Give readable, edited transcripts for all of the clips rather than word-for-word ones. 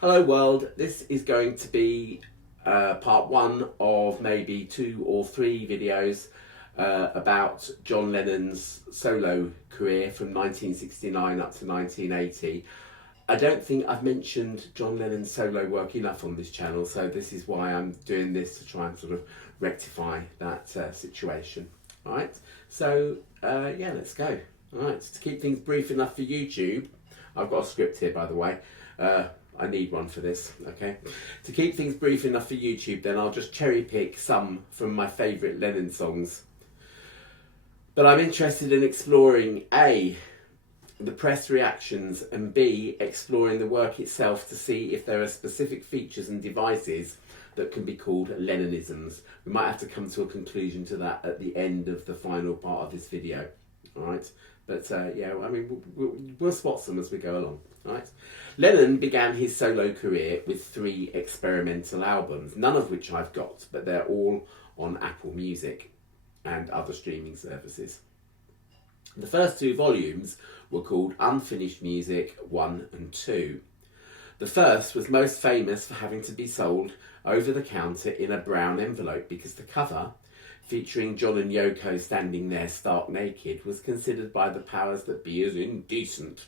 Hello world, this is going to be part one of maybe 2 or 3 videos about John Lennon's solo career from 1969 up to 1980. I don't think I've mentioned John Lennon's solo work enough on this channel, so this is why I'm doing this, to try and sort of rectify that situation. Alright, so yeah, let's go. Alright, to keep things brief enough for YouTube, I've got a script here by the way. I need one for this, okay? To keep things brief enough for YouTube, then I'll just cherry pick some from my favourite Lennon songs. But I'm interested in exploring A, the press reactions, and B, exploring the work itself to see if there are specific features and devices that can be called Lennonisms. We might have to come to a conclusion to that at the end of the final part of this video, alright? But yeah, I mean, we'll spot some as we go along. Right? Lennon began his solo career with 3 experimental albums, none of which I've got, but they're all on Apple Music and other streaming services. The first 2 volumes were called Unfinished Music 1 and 2. The first was most famous for having to be sold over the counter in a brown envelope because the cover, featuring John and Yoko standing there stark naked, was considered by the powers that be as indecent.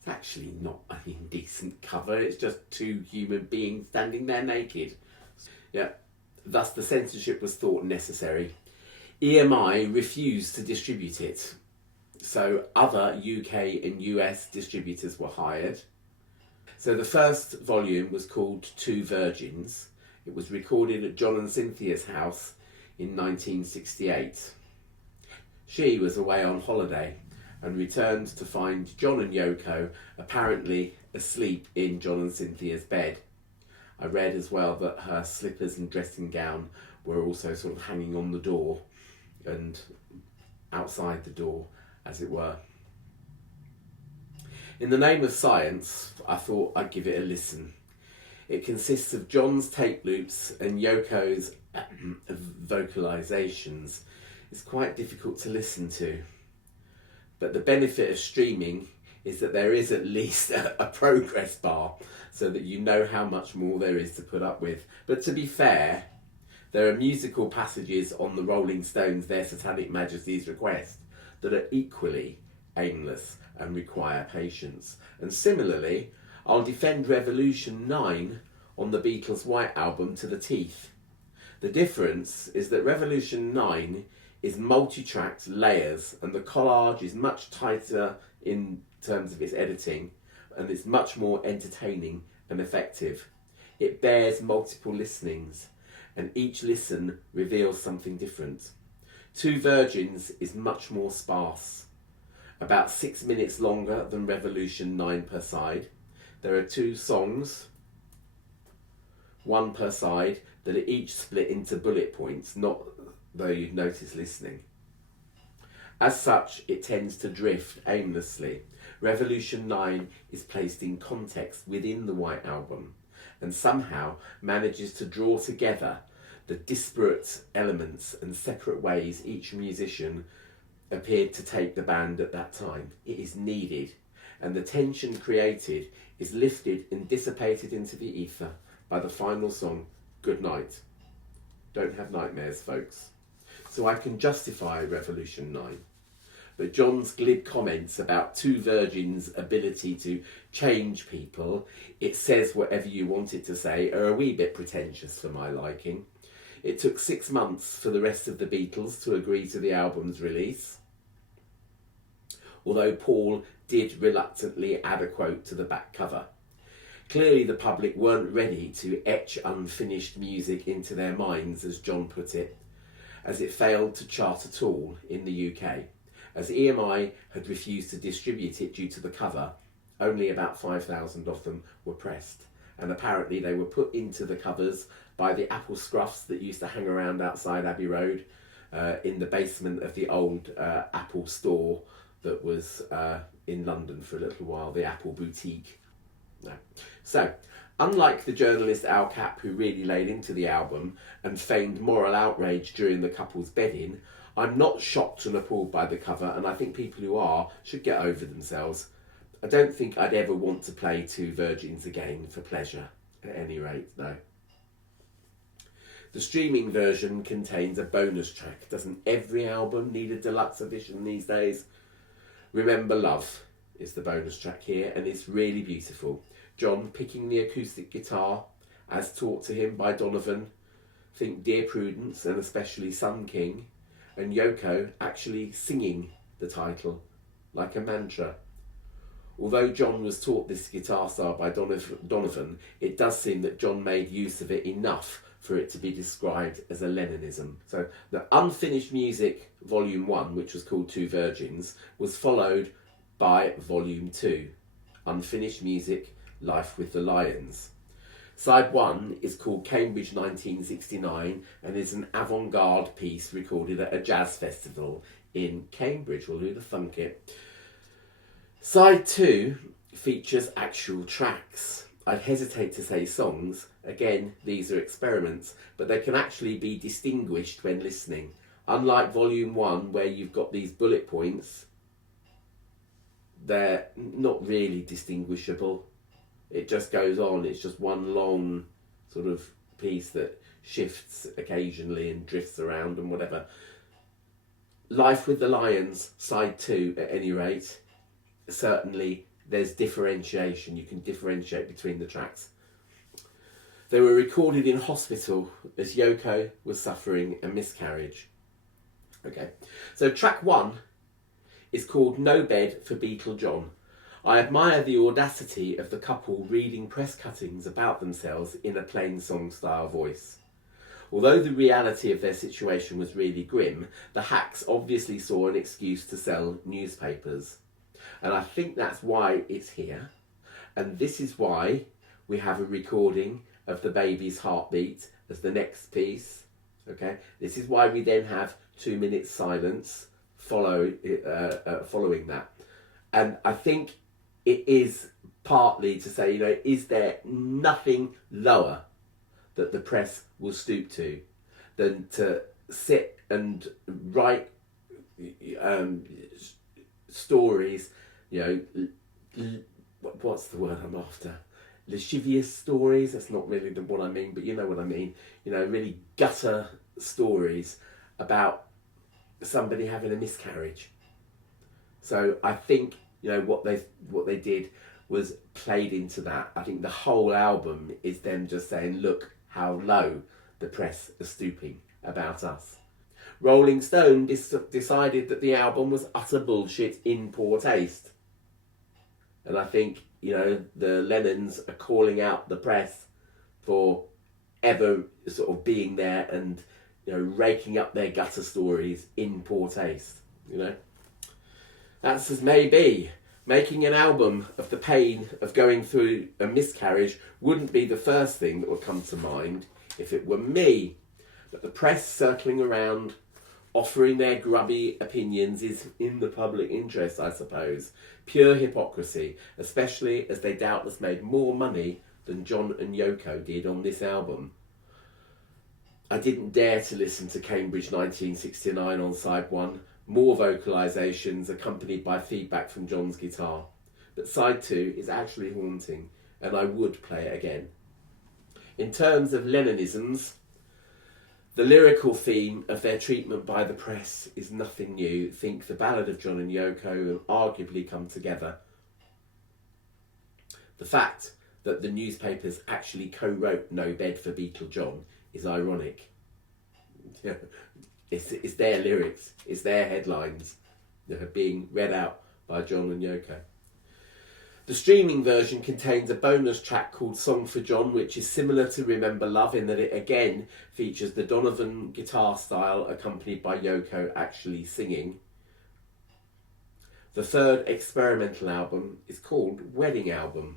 It's actually not an indecent cover, it's just 2 human beings standing there naked. Yeah, thus the censorship was thought necessary. EMI refused to distribute it, so other UK and US distributors were hired. So the first volume was called 2 Virgins. It was recorded at John and Cynthia's house in 1968. She was away on holiday and returned to find John and Yoko apparently asleep in John and Cynthia's bed. I read as well that her slippers and dressing gown were also sort of hanging on the door and outside the door, as it were. In the name of science, I thought I'd give it a listen. It consists of John's tape loops and Yoko's vocalizations. It's quite difficult to listen to. But the benefit of streaming is that there is at least a progress bar so that you know how much more there is to put up with. But to be fair, there are musical passages on the Rolling Stones' Their Satanic Majesty's Request that are equally aimless and require patience. And similarly, I'll defend Revolution 9 on the Beatles' White Album to the teeth. The difference is that Revolution 9 is multi-tracked layers and the collage is much tighter in terms of its editing and it's much more entertaining and effective. It bears multiple listenings and each listen reveals something different. 2 Virgins is much more sparse, about 6 minutes longer than Revolution 9 per side. There are 2 songs, 1 per side, that are each split into bullet points, not though you'd notice listening. As such, it tends to drift aimlessly. Revolution 9 is placed in context within the White Album and somehow manages to draw together the disparate elements and separate ways each musician appeared to take the band at that time. It is needed, and the tension created is lifted and dissipated into the ether by the final song, Good Night. Don't have nightmares, folks. So I can justify Revolution 9. But John's glib comments about 2 Virgins' ability to change people, it says whatever you want it to say, are a wee bit pretentious for my liking. It took 6 months for the rest of the Beatles to agree to the album's release, although Paul did reluctantly add a quote to the back cover. Clearly the public weren't ready to etch unfinished music into their minds, as John put it, as it failed to chart at all in the UK. As EMI had refused to distribute it due to the cover, only about 5,000 of them were pressed, and apparently they were put into the covers by the apple scruffs that used to hang around outside Abbey Road in the basement of the old Apple store that was in London for a little while, the Apple Boutique. No. So, unlike the journalist Al Capp, who really laid into the album and feigned moral outrage during the couple's bedding, I'm not shocked and appalled by the cover, and I think people who are should get over themselves. I don't think I'd ever want to play Two Virgins again for pleasure, at any rate, no. The streaming version contains a bonus track. Doesn't every album need a deluxe edition these days? Remember Love is the bonus track here, and it's really beautiful. John picking the acoustic guitar as taught to him by Donovan. Think Dear Prudence and especially Sun King. And Yoko actually singing the title like a mantra. Although John was taught this guitar style by Donovan, it does seem that John made use of it enough for it to be described as a Lennonism. So the Unfinished Music Volume 1, which was called Two Virgins, was followed by Volume 2, Unfinished Music, Life with the Lions. Side 1 is called Cambridge 1969 and is an avant-garde piece recorded at a jazz festival in Cambridge. Well, who'd have thunk it? Side 2 features actual tracks. I'd hesitate to say songs. Again, these are experiments, but they can actually be distinguished when listening. Unlike Volume 1, where you've got these bullet points, they're not really distinguishable. It just goes on. It's just one long sort of piece that shifts occasionally and drifts around and whatever. Life with the Lions, Side 2, at any rate, certainly there's differentiation. You can differentiate between the tracks. They were recorded in hospital as Yoko was suffering a miscarriage. Okay, so track 1 is called No Bed for Beatle John. I admire the audacity of the couple reading press cuttings about themselves in a plain song style voice. Although the reality of their situation was really grim, the hacks obviously saw an excuse to sell newspapers. And I think that's why it's here. And this is why we have a recording of the baby's heartbeat as the next piece. Okay, this is why we then have 2 minutes silence following that. And I think it is partly to say, is there nothing lower that the press will stoop to than to sit and write stories, what's the word I'm after? Lascivious stories, that's not really what I mean, but you know what I mean. Really gutter stories about somebody having a miscarriage. So I think, what they did was played into that. I think the whole album is them just saying, look how low the press are stooping about us. Rolling Stone decided that the album was utter bullshit in poor taste. And I think, the Lennons are calling out the press for ever sort of being there and, raking up their gutter stories in poor taste, That's as may be. Making an album of the pain of going through a miscarriage wouldn't be the first thing that would come to mind if it were me. But the press circling around, offering their grubby opinions is in the public interest, I suppose. Pure hypocrisy, especially as they doubtless made more money than John and Yoko did on this album. I didn't dare to listen to Cambridge 1969 on side 1. More vocalisations accompanied by feedback from John's guitar. But side 2 is actually haunting, and I would play it again. In terms of Lennonisms, the lyrical theme of their treatment by the press is nothing new. Think the Ballad of John and Yoko have arguably come together. The fact that the newspapers actually co-wrote No Bed for Beatle John is ironic. It's their lyrics, it's their headlines that are being read out by John and Yoko. The streaming version contains a bonus track called Song for John, which is similar to Remember Love in that it again features the Donovan guitar style accompanied by Yoko actually singing. The third experimental album is called Wedding Album.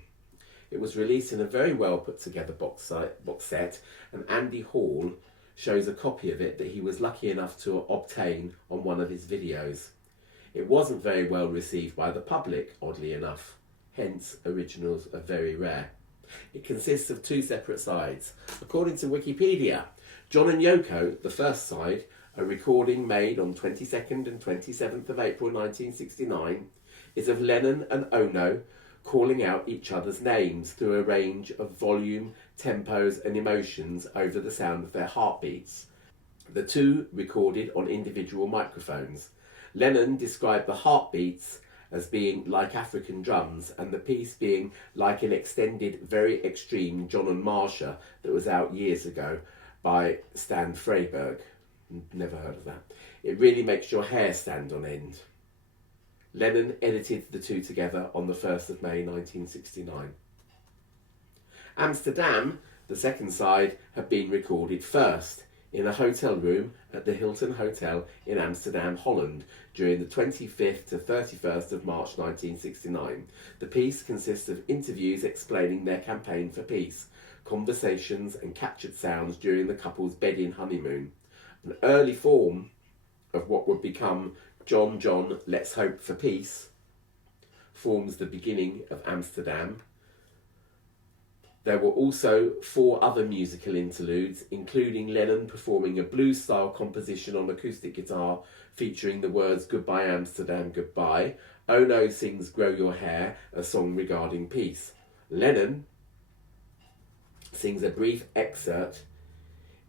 It was released in a very well put together box set, and Andy Hall shows a copy of it that he was lucky enough to obtain on one of his videos. It wasn't very well received by the public, oddly enough. Hence, originals are very rare. It consists of 2 separate sides. According to Wikipedia, John and Yoko, the first side, a recording made on 22nd and 27th of April 1969, is of Lennon and Ono calling out each other's names through a range of volume, tempos and emotions over the sound of their heartbeats. The two recorded on individual microphones. Lennon described the heartbeats as being like African drums and the piece being like an extended, very extreme John and Marcia that was out years ago by Stan Freyberg. Never heard of that. It really makes your hair stand on end. Lennon edited the two together on the 1st of May 1969. Amsterdam, the second side, had been recorded first in a hotel room at the Hilton Hotel in Amsterdam, Holland, during the 25th to 31st of March 1969. The piece consists of interviews explaining their campaign for peace, conversations and captured sounds during the couple's bed-in honeymoon. An early form of what would become John, John, Let's Hope for Peace forms the beginning of Amsterdam. There were also 4 other musical interludes, including Lennon performing a blues-style composition on acoustic guitar featuring the words Goodbye Amsterdam, Goodbye. Ono sings Grow Your Hair, a song regarding peace. Lennon sings a brief excerpt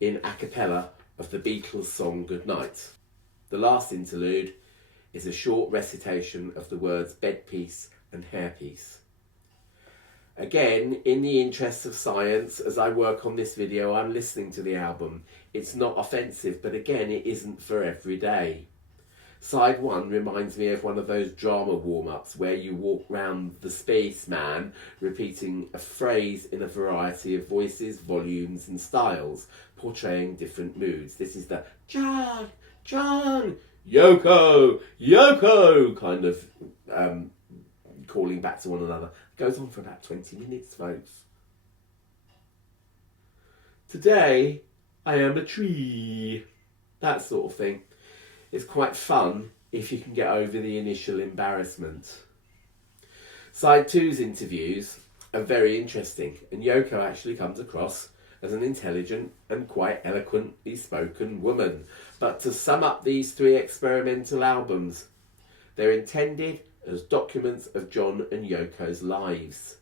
in a cappella of the Beatles' song Good Night. The last interlude is a short recitation of the words bed piece and hair piece. Again, in the interests of science, as I work on this video, I'm listening to the album. It's not offensive, but again, it isn't for every day. Side 1 reminds me of one of those drama warm-ups where you walk round the spaceman repeating a phrase in a variety of voices, volumes and styles, portraying different moods. This is the John, John, Yoko, Yoko kind of calling back to one another. It goes on for about 20 minutes, folks. Today, I am a tree. That sort of thing. It's quite fun if you can get over the initial embarrassment. Side 2's interviews are very interesting, and Yoko actually comes across as an intelligent and quite eloquently spoken woman. But to sum up these 3 experimental albums, they're intended as documents of John and Yoko's lives.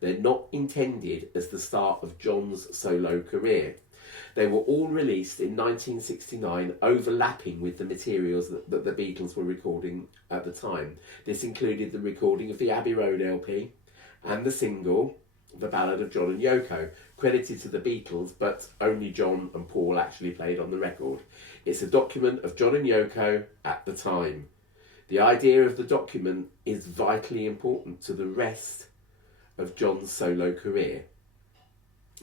They're not intended as the start of John's solo career. They were all released in 1969, overlapping with the materials that the Beatles were recording at the time. This included the recording of the Abbey Road LP and the single, The Ballad of John and Yoko, credited to the Beatles, but only John and Paul actually played on the record. It's a document of John and Yoko at the time. The idea of the document is vitally important to the rest of John's solo career,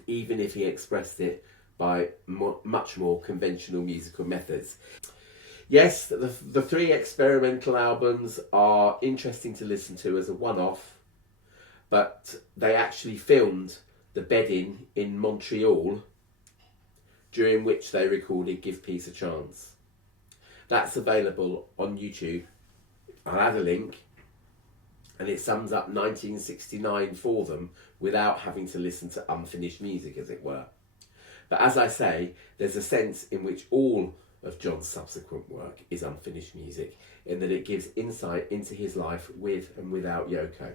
even if he expressed it by much more conventional musical methods. Yes, the 3 experimental albums are interesting to listen to as a one-off, but they actually filmed the bedding in Montreal, during which they recorded Give Peace a Chance. That's available on YouTube. I'll add a link, and it sums up 1969 for them without having to listen to unfinished music, as it were. But as I say, there's a sense in which all of John's subsequent work is unfinished music, in that it gives insight into his life with and without Yoko.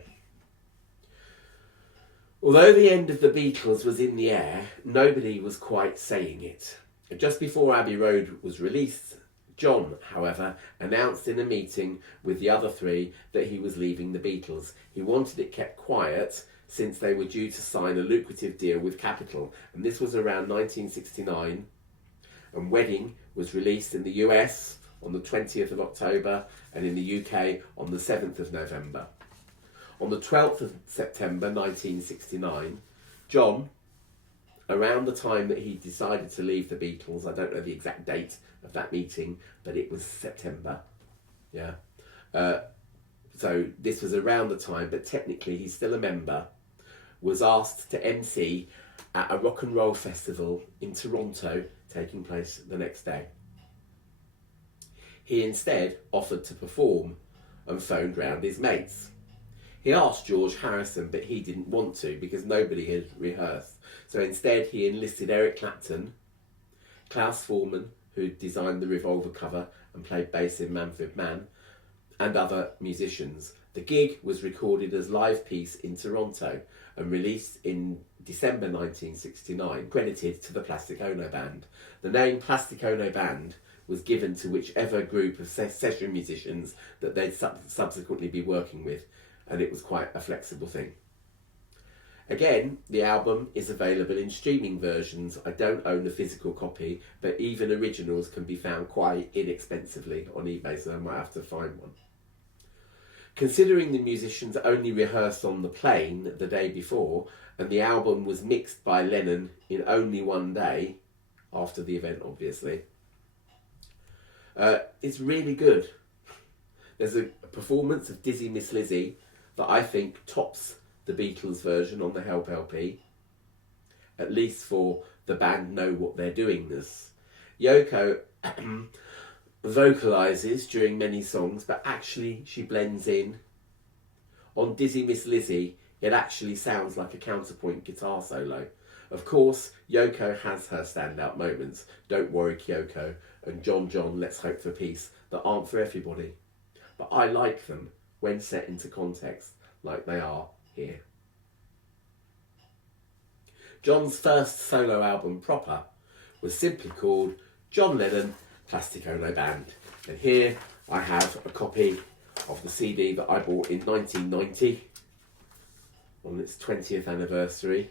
Although the end of the Beatles was in the air, nobody was quite saying it. Just before Abbey Road was released, John, however, announced in a meeting with the other 3 that he was leaving the Beatles. He wanted it kept quiet since they were due to sign a lucrative deal with Capitol, and this was around 1969, and Wedding was released in the US on the 20th of October and in the UK on the 7th of November. On the 12th of September 1969, John, around the time that he decided to leave the Beatles, I don't know the exact date of that meeting, but it was September, yeah. So this was around the time, but technically he's still a member, was asked to MC at a rock and roll festival in Toronto, taking place the next day. He instead offered to perform and phoned round his mates. He asked George Harrison, but he didn't want to because nobody had rehearsed. So instead he enlisted Eric Clapton, Klaus Voormann, who designed the Revolver cover and played bass in Manfred Mann, and other musicians. The gig was recorded as live piece in Toronto and released in December 1969, credited to the Plastic Ono Band. The name Plastic Ono Band was given to whichever group of session musicians that they'd subsequently be working with, and it was quite a flexible thing. Again, the album is available in streaming versions. I don't own the physical copy, but even originals can be found quite inexpensively on eBay, so I might have to find one. Considering the musicians only rehearsed on the plane the day before, and the album was mixed by Lennon in only one day, after the event obviously, it's really good. There's a performance of Dizzy Miss Lizzy that I think tops the Beatles version on the Help LP, at least for the band know what they're doing-ness. Yoko vocalises during many songs, but actually she blends in. On Dizzy Miss Lizzy, it actually sounds like a counterpoint guitar solo. Of course, Yoko has her standout moments, Don't Worry Kyoko and John John Let's Hope for Peace, that aren't for everybody. But I like them when set into context, like they are here. John's first solo album proper was simply called John Lennon Plastic Ono Band. And here I have a copy of the CD that I bought in 1990 on its 20th anniversary.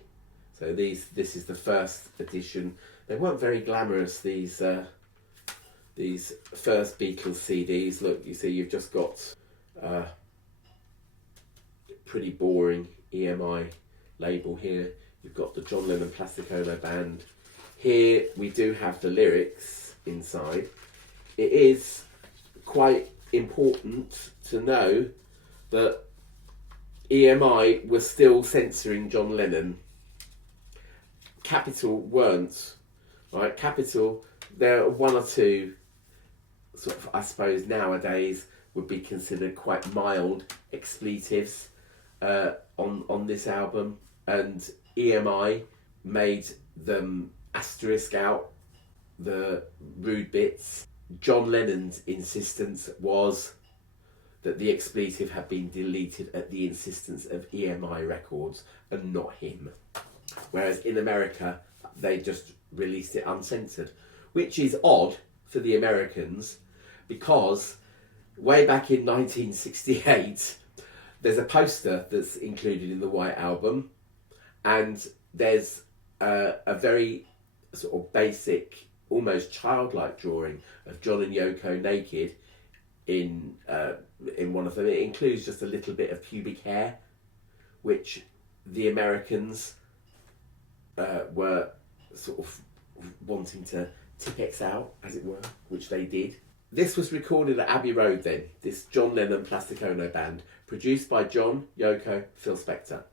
So this is the first edition. They weren't very glamorous, these first Beatles CDs. Look, you see you've just got pretty boring EMI label here. You've got the John Lennon Plastic Ono Band. Here we do have the lyrics inside. It is quite important to know that EMI was still censoring John Lennon. Capitol weren't, right? Capitol, there are one or two, sort of, I suppose nowadays would be considered quite mild expletives on this album, and EMI made them asterisk out the rude bits. John Lennon's insistence was that the expletive had been deleted at the insistence of EMI Records and not him. Whereas in America, they just released it uncensored, which is odd for the Americans because way back in 1968, there's a poster that's included in the White Album, and there's a very sort of basic, almost childlike drawing of John and Yoko naked in one of them. It includes just a little bit of pubic hair, which the Americans were sort of wanting to Tipex out, as it were, which they did. This was recorded at Abbey Road then, this John Lennon Plastic Ono Band, produced by John, Yoko, Phil Spector.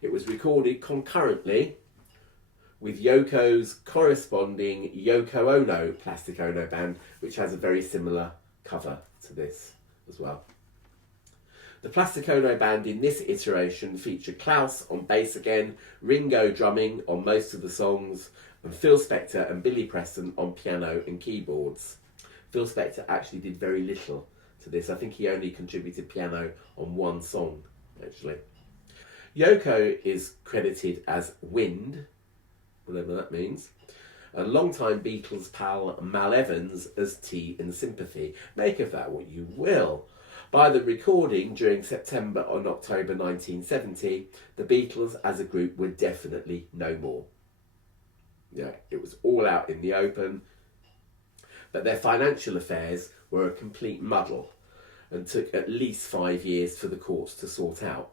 It was recorded concurrently with Yoko's corresponding Yoko Ono Plastic Ono Band, which has a very similar cover to this as well. The Plastic Ono Band in this iteration featured Klaus on bass again, Ringo drumming on most of the songs, and Phil Spector and Billy Preston on piano and keyboards. Phil Spector actually did very little to this. I think he only contributed piano on one song, actually. Yoko is credited as Wind, whatever that means, and longtime Beatles pal Mal Evans as Tea and Sympathy. Make of that what you will. By the recording during September and October 1970, the Beatles as a group were definitely no more. Yeah, it was all out in the open, but their financial affairs were a complete muddle and took at least 5 years for the courts to sort out.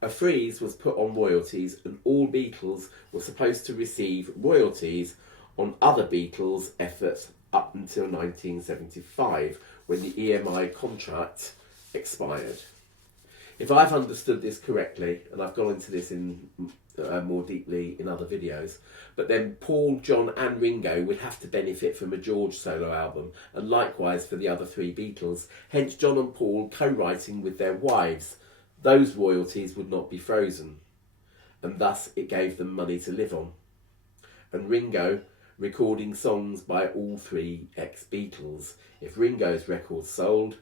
A freeze was put on royalties, and all Beatles were supposed to receive royalties on other Beatles' efforts up until 1975, when the EMI contract expired. If I've understood this correctly, and I've gone into this in more deeply in other videos, but then Paul, John and Ringo would have to benefit from a George solo album, and likewise for the other three Beatles, hence John and Paul co-writing with their wives. Those royalties would not be frozen, and thus it gave them money to live on. And Ringo recording songs by all three ex-Beatles. If Ringo's records sold,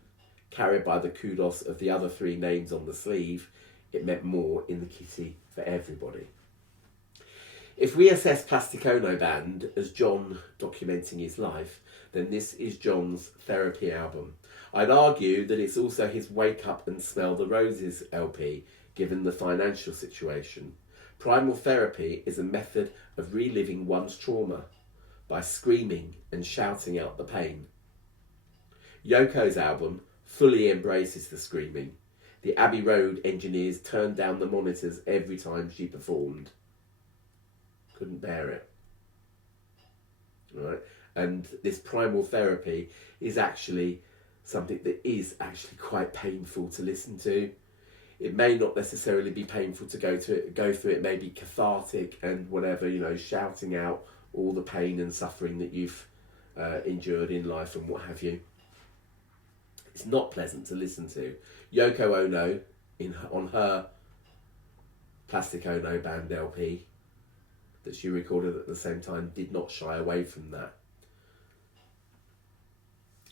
carried by the kudos of the other three names on the sleeve, it meant more in the kitty for everybody. If we assess Plastic Ono Band as John documenting his life, then this is John's therapy album. I'd argue that it's also his Wake Up and Smell the Roses LP, given the financial situation. Primal therapy is a method of reliving one's trauma by screaming and shouting out the pain. Yoko's album fully embraces the screaming. The Abbey Road engineers turned down the monitors every time she performed. Couldn't bear it. Right? And this primal therapy is actually something that is actually quite painful to listen to. It may not necessarily be painful to go through. It may be cathartic and whatever, shouting out all the pain and suffering that you've endured in life and what have you. It's not pleasant to listen to. Yoko Ono, on her Plastic Ono Band LP that she recorded at the same time, did not shy away from that.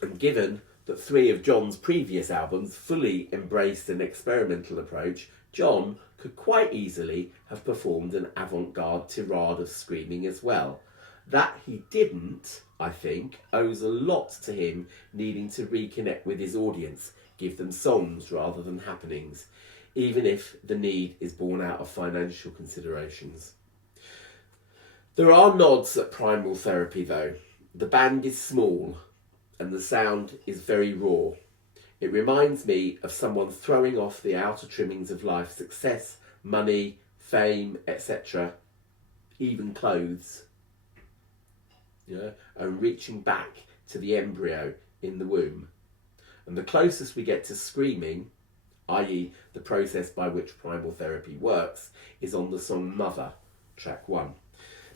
And given that 3 of John's previous albums fully embraced an experimental approach, John could quite easily have performed an avant-garde tirade of screaming as well. That he didn't, I think, owes a lot to him needing to reconnect with his audience, give them songs rather than happenings, even if the need is born out of financial considerations. There are nods at primal therapy though. The band is small and the sound is very raw. It reminds me of someone throwing off the outer trimmings of life, success, money, fame, etc., even clothes, and reaching back to the embryo in the womb. And the closest we get to screaming, i.e. the process by which primal therapy works, is on the song Mother, track 1.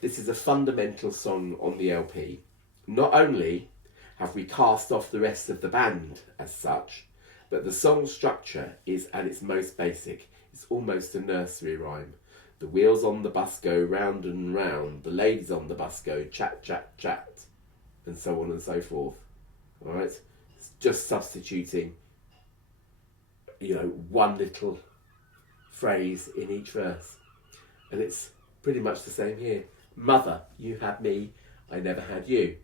This is a fundamental song on the LP. Not only have we cast off the rest of the band as such, but the song structure is at its most basic. It's almost a nursery rhyme. The wheels on the bus go round and round, the ladies on the bus go chat, chat, chat, and so on and so forth. All right? It's just substituting, one little phrase in each verse. And it's pretty much the same here. Mother, you had me, I never had you.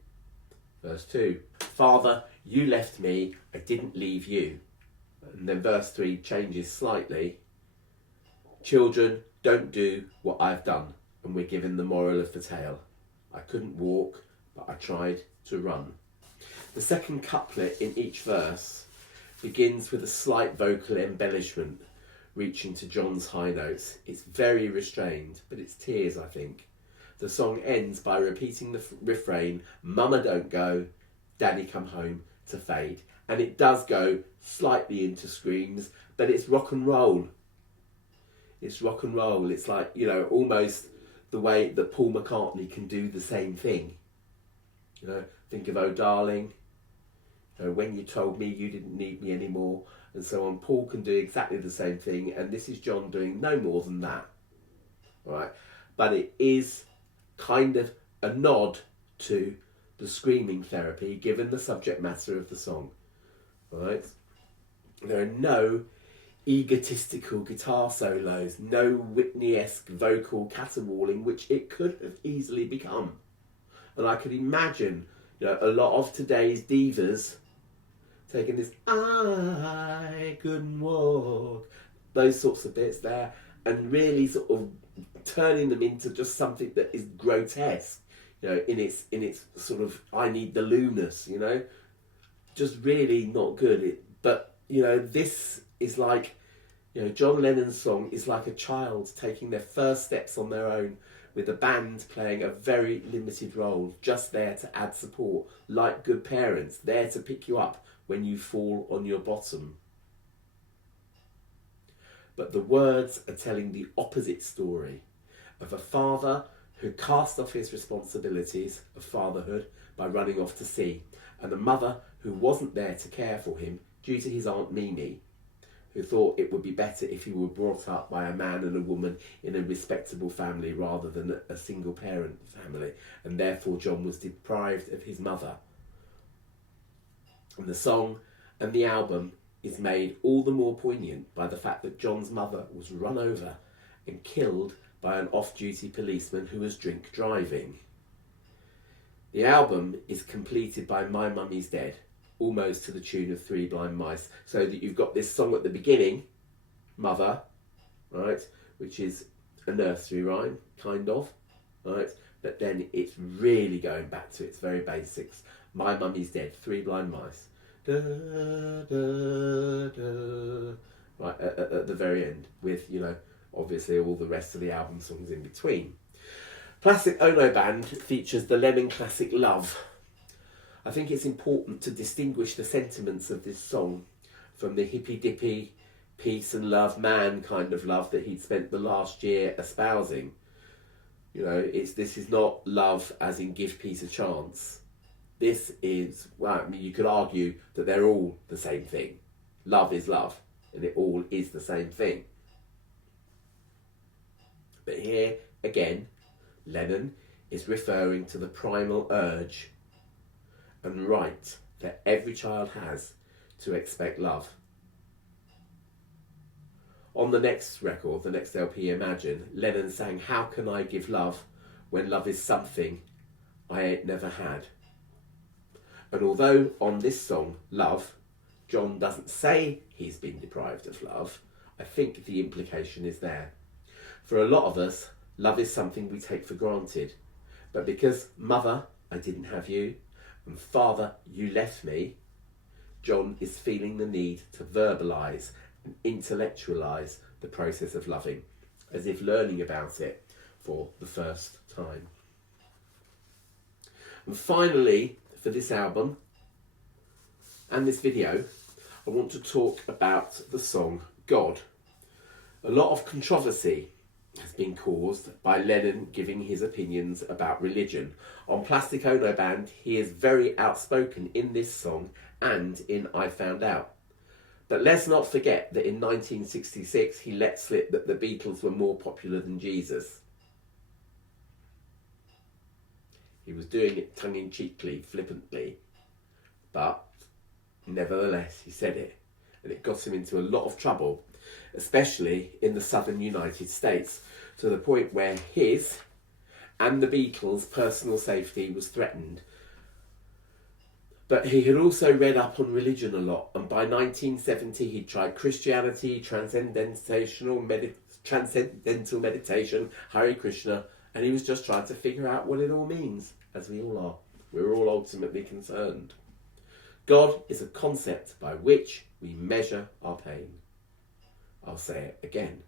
Verse 2. Father, you left me, I didn't leave you. And then verse 3 changes slightly. Children, don't do what I've done. And we're given the moral of the tale. I couldn't walk, but I tried to run. The second couplet in each verse begins with a slight vocal embellishment, reaching to John's high notes. It's very restrained, but it's tears, I think. The song ends by repeating the refrain, Mama don't go, Daddy come home, to fade. And it does go slightly into screams, but it's rock and roll. It's rock and roll. It's like, almost the way that Paul McCartney can do the same thing. Think of Oh Darling, When You Told Me You Didn't Need Me Anymore, and so on. Paul can do exactly the same thing, and this is John doing no more than that. All right, but it is kind of a nod to the screaming therapy given the subject matter of the song. Right? There are no egotistical guitar solos, no Whitney-esque vocal caterwauling, which it could have easily become. And I could imagine a lot of today's divas taking this I couldn't walk, those sorts of bits there, and really sort of turning them into just something that is grotesque, in its sort of I need the looseness, just really not good. But this is like, John Lennon's song is like a child taking their first steps on their own, with the band playing a very limited role, just there to add support, like good parents, there to pick you up when you fall on your bottom. But the words are telling the opposite story of a father who cast off his responsibilities of fatherhood by running off to sea, and a mother who wasn't there to care for him due to his Aunt Mimi, who thought it would be better if he were brought up by a man and a woman in a respectable family rather than a single parent family, and therefore John was deprived of his mother. And the song and the album is made all the more poignant by the fact that John's mother was run over and killed by an off-duty policeman who was drink driving. The album is completed by My Mummy's Dead, almost to the tune of Three Blind Mice, so that you've got this song at the beginning, Mother, right, which is a nursery rhyme, kind of, right, but then it's really going back to its very basics. My Mummy's Dead, Three Blind Mice, da, da, da, right, at the very end, with, you know, obviously all the rest of the album songs in between. Plastic Ono Band features the Lennon classic Love. I think it's important to distinguish the sentiments of this song from the hippy-dippy, peace and love, man kind of love that he'd spent the last year espousing. You know, this is not love as in give peace a chance. This is, well, I mean, you could argue that they're all the same thing. Love is love, and it all is the same thing. But here, again, Lennon is referring to the primal urge and right that every child has to expect love. On the next record, the next LP, Imagine, Lennon sang, "How can I give love when love is something I ain't never had?" And although on this song, Love, John doesn't say he's been deprived of love, I think the implication is there. For a lot of us, love is something we take for granted. But because Mother, I didn't have you, and Father, you left me, John is feeling the need to verbalise and intellectualise the process of loving, as if learning about it for the first time. And finally, for this album and this video, I want to talk about the song God. A lot of controversy has been caused by Lennon giving his opinions about religion. On Plastic Ono Band, he is very outspoken in this song and in I Found Out. But let's not forget that in 1966 he let slip that the Beatles were more popular than Jesus. He was doing it tongue-in-cheekly, flippantly, but nevertheless he said it, and it got him into a lot of trouble, especially in the southern United States, to the point where his and the Beatles' personal safety was threatened. But he had also read up on religion a lot, and by 1970 he'd tried Christianity, transcendental meditation, Hare Krishna, and he was just trying to figure out what it all means, as we all are. We're all ultimately concerned. God is a concept by which we measure our pain. I'll say it again.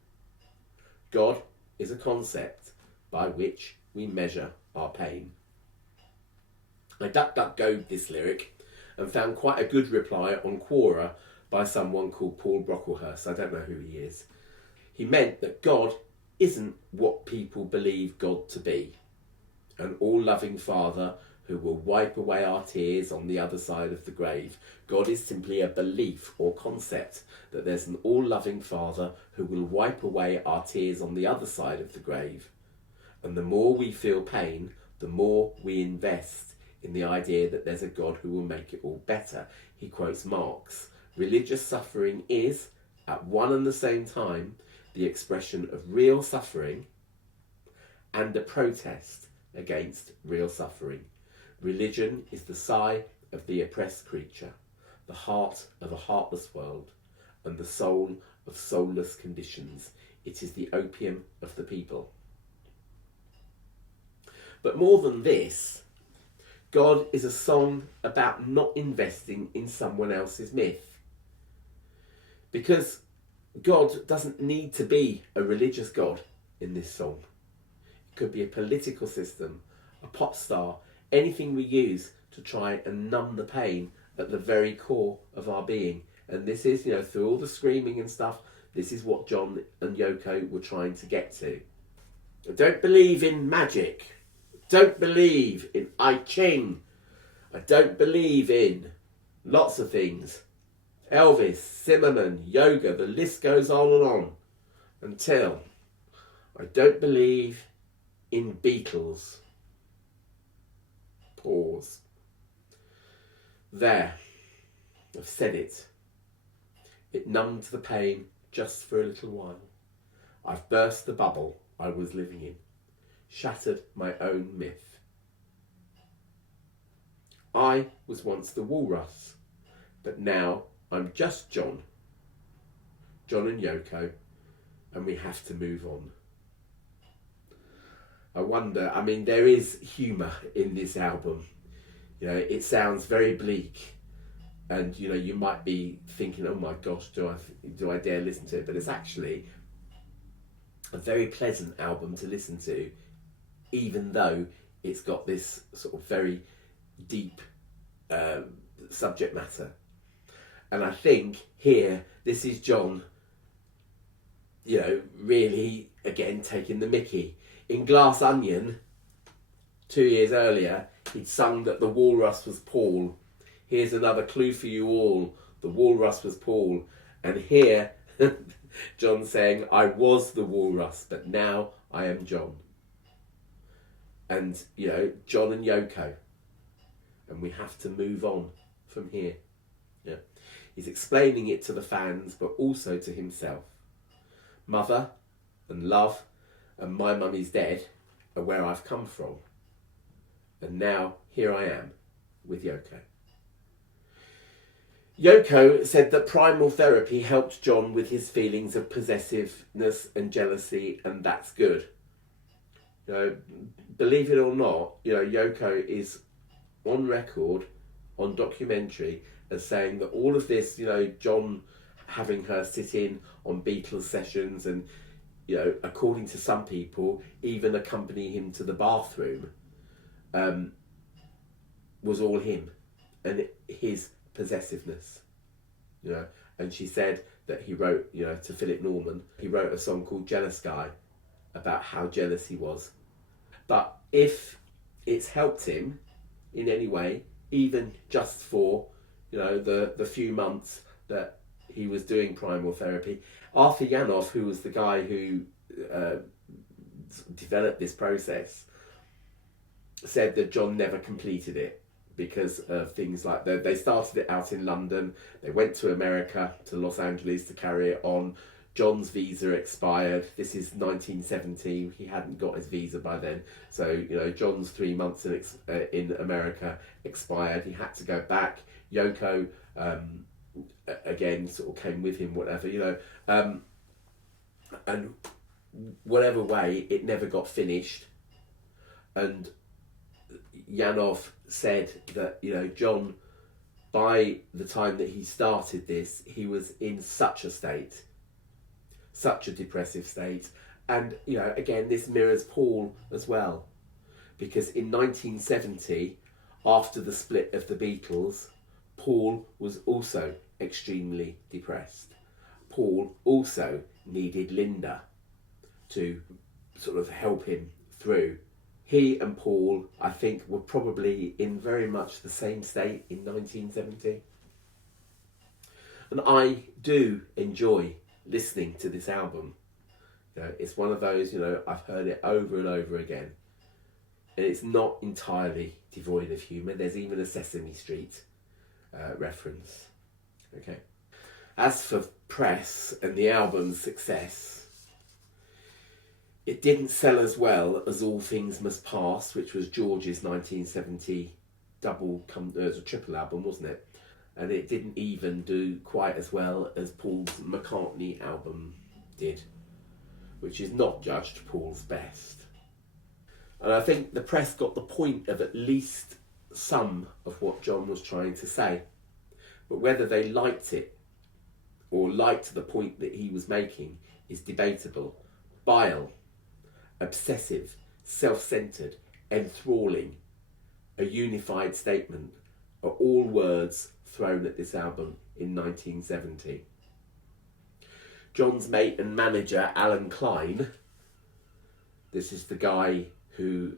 God is a concept by which we measure our pain. I DuckDuckGo'd this lyric and found quite a good reply on Quora by someone called Paul Brocklehurst. I don't know who he is. He meant that God isn't what people believe God to be, an all-loving Father who will wipe away our tears on the other side of the grave. God is simply a belief or concept that there's an all-loving Father who will wipe away our tears on the other side of the grave. And the more we feel pain, the more we invest in the idea that there's a God who will make it all better. He quotes Marx. Religious suffering is, at one and the same time, the expression of real suffering and a protest against real suffering. Religion is the sigh of the oppressed creature, the heart of a heartless world, and the soul of soulless conditions. It is the opium of the people. But more than this, God is a song about not investing in someone else's myth. Because God doesn't need to be a religious God in this song. It could be a political system, a pop star, anything we use to try and numb the pain at the very core of our being. And this is, you know, through all the screaming and stuff, this is what John and Yoko were trying to get to. I don't believe in magic. I don't believe in I Ching. I don't believe in lots of things. Elvis, Zimmerman, yoga, the list goes on, until I don't believe in Beatles. Pause. There, I've said it. It numbed the pain just for a little while. I've burst the bubble I was living in, shattered my own myth. I was once the walrus, but now I'm just John and Yoko, and we have to move on. I wonder, I mean, there is humour in this album. You know, it sounds very bleak, and you know, you might be thinking, oh my gosh, do I dare listen to it? But it's actually a very pleasant album to listen to, even though it's got this sort of very deep subject matter. And I think here, this is John, you know, really, again, taking the mickey. In Glass Onion, 2 years earlier, he'd sung that the walrus was Paul. Here's another clue for you all. The walrus was Paul. And here, John saying, I was the walrus, but now I am John. And, you know, John and Yoko. And we have to move on from here. Yeah. He's explaining it to the fans, but also to himself. Mother and love and my mummy's dead are where I've come from. And now here I am with Yoko. Yoko said that primal therapy helped John with his feelings of possessiveness and jealousy, and that's good. You know, believe it or not, you know, Yoko is on record, on documentary, as saying that all of this, you know, John having her sit in on Beatles sessions and, you know, according to some people, even accompany him to the bathroom, was all him and his possessiveness, you know. And she said that he wrote, you know, to Philip Norman, he wrote a song called Jealous Guy about how jealous he was. But if it's helped him in any way, even just for, you know, the few months that he was doing primal therapy, Arthur Janov, who was the guy who developed this process, said that John never completed it because of things like that. They started it out in London, they went to America, to Los Angeles to carry it on. John's visa expired. This is 1970. He hadn't got his visa by then. So, you know, John's 3 months in America expired. He had to go back. Yoko, again, sort of came with him, whatever, you know. And whatever way, it never got finished. And Janov said that, you know, John, by the time that he started this, he was in such a state, such a depressive state. And, you know, again, this mirrors Paul as well, because in 1970, after the split of the Beatles, Paul was also extremely depressed. Paul also needed Linda to sort of help him through. He and Paul, I think, were probably in very much the same state in 1970. And I do enjoy listening to this album. You know, it's one of those, you know, I've heard it over and over again. And it's not entirely devoid of humour. There's even a Sesame Street reference. Okay. As for press and the album's success, it didn't sell as well as All Things Must Pass, which was George's 1970 triple album, wasn't it? And it didn't even do quite as well as Paul's McCartney album did, which is not judged Paul's best. And I think the press got the point of at least some of what John was trying to say. But whether they liked it or liked the point that he was making is debatable. Bile, obsessive, self-centred, enthralling, a unified statement are all words thrown at this album in 1970. John's mate and manager, Alan Klein, this is the guy who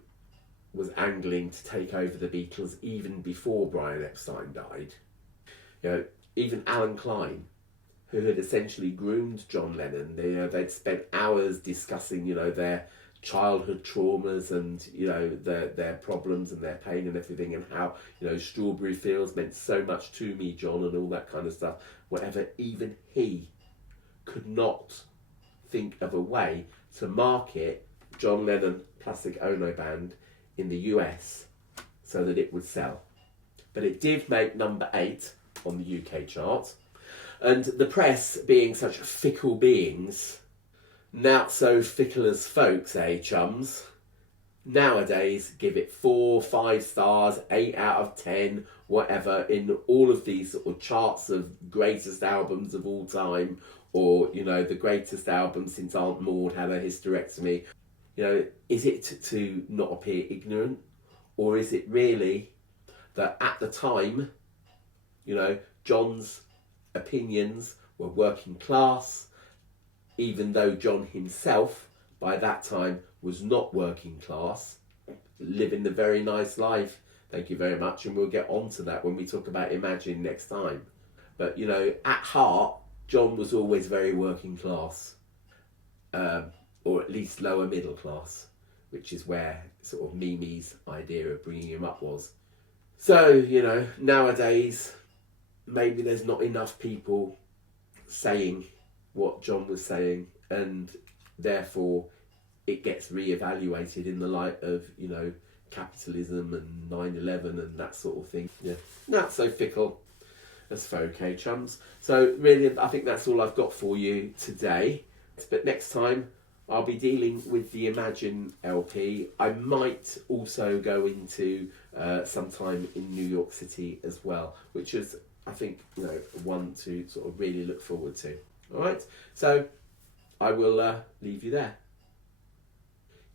was angling to take over the Beatles even before Brian Epstein died. You know, even Alan Klein, who had essentially groomed John Lennon, they'd spent hours discussing, you know, their childhood traumas and, you know, their problems and their pain and everything, and how, you know, Strawberry Fields meant so much to me, John, and all that kind of stuff. Whatever, even he could not think of a way to market John Lennon Plastic Ono Band in the US so that it would sell. But it did make number 8 on the UK chart. And the press, being such fickle beings, not so fickle as folks, eh, chums? Nowadays, give it 4, 5 stars, 8 out of 10, whatever, in all of these sort of charts of greatest albums of all time, or, you know, the greatest album since Aunt Maud had a hysterectomy. You know, is it to not appear ignorant? Or is it really that at the time, you know, John's opinions were working class, even though John himself, by that time, was not working class, living the very nice life, thank you very much, and we'll get on to that when we talk about Imagine next time. But, you know, at heart, John was always very working class, or at least lower middle class, which is where sort of Mimi's idea of bringing him up was. So, you know, nowadays, maybe there's not enough people saying what John was saying, and therefore it gets re-evaluated in the light of, you know, capitalism and 9/11 and that sort of thing. Yeah, not so fickle as folk, eh, chums? So really, I think that's all I've got for you today. But next time, I'll be dealing with the Imagine LP. I might also go into sometime in New York City as well, which is, I think, you know, one to sort of really look forward to. All right, so I will leave you there.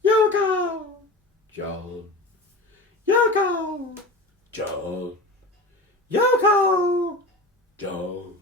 Yoga, John. Yoga, John. Yoga, John.